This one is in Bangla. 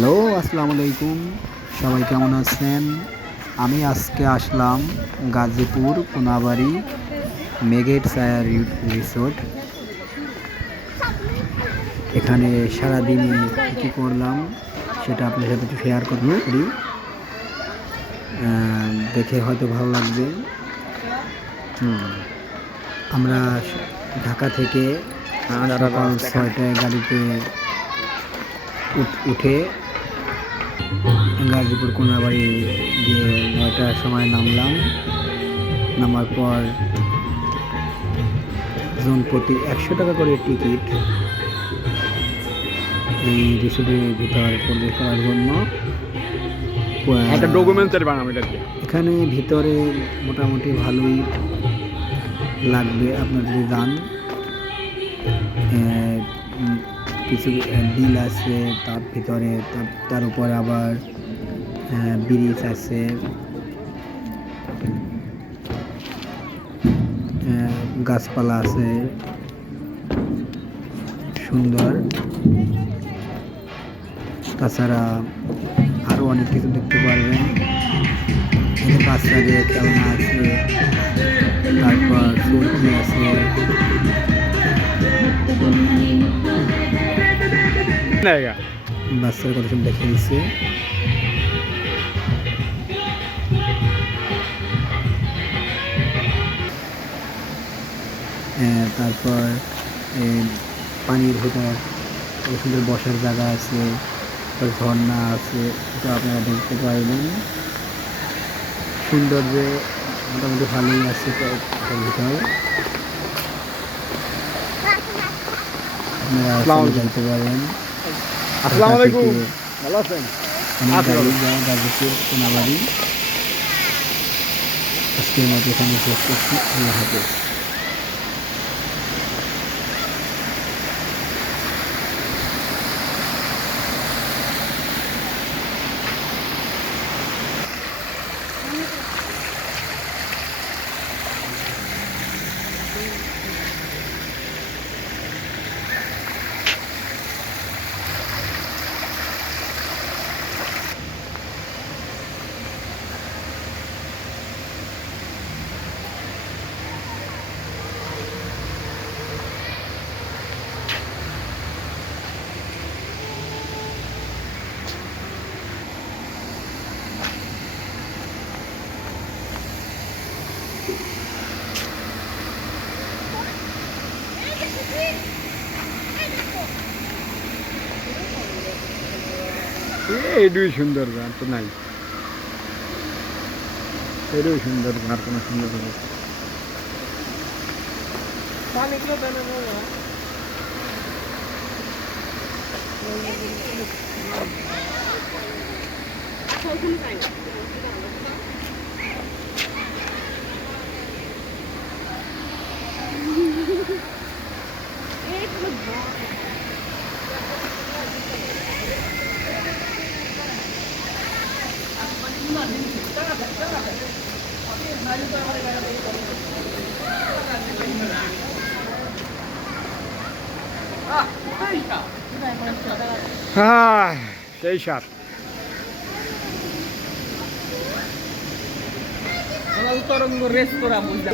হ্যালো, আসসালামু আলাইকুম। সবাই কেমন আছেন? আমি আজকে আসলাম গাজীপুর কোনাবাড়ি মেঘের ছায়া রিসোর্ট। এখানে সারাদিনে কী করলাম সেটা আপনার সাথে একটু শেয়ার করি। দেখে হয়তো ভালো লাগবে। আমরা ঢাকা থেকে সকাল 6টায় গাড়িতে উঠে গাজীপুর কোনাবাড়ি গিয়ে 9টার সময় নামলাম। নামার পর জন প্রতি 100 টাকা করে টিকিট এই রিসোর্টের ভিতর প্রবেশ করার জন্য। এখানে ভিতরে মোটামুটি ভালোই লাগবে আপনার যদি যান। কিছু বিল আছে তার ভিতরে, তার উপর আবার ব্রিজ আছে, গাছপালা আছে সুন্দর। তাছাড়া আরও অনেক কিছু দেখতে পারবেন। এখানে বাচ্চাদের খেলনা আছে, তারপর সবজি আছে। বাচ্চার কথা সব দেখে দিচ্ছে। তারপর পানির ভিতর সুন্দর বসার জায়গা আছে, ঝর্ণা আছে, এটা আপনারা দেখতে পারবেন। সৌন্দর্যে মোটামুটি ভালোই আছে ভিতর। আপনারা যাইতে পারেন। আসসালামু আলাইকুম, ভালো আছেন? গাজীপুর কোনাবাড়ি। আজকের মতো এখানে শেষ করছি। আল্লাহ হাফেজ। এইটাই সুন্দর, আর তো নাই। এটাই সুন্দর, আর কোনো সুন্দর নেই। সেই সাপ তরঙ্গ রেস করা বুঝতে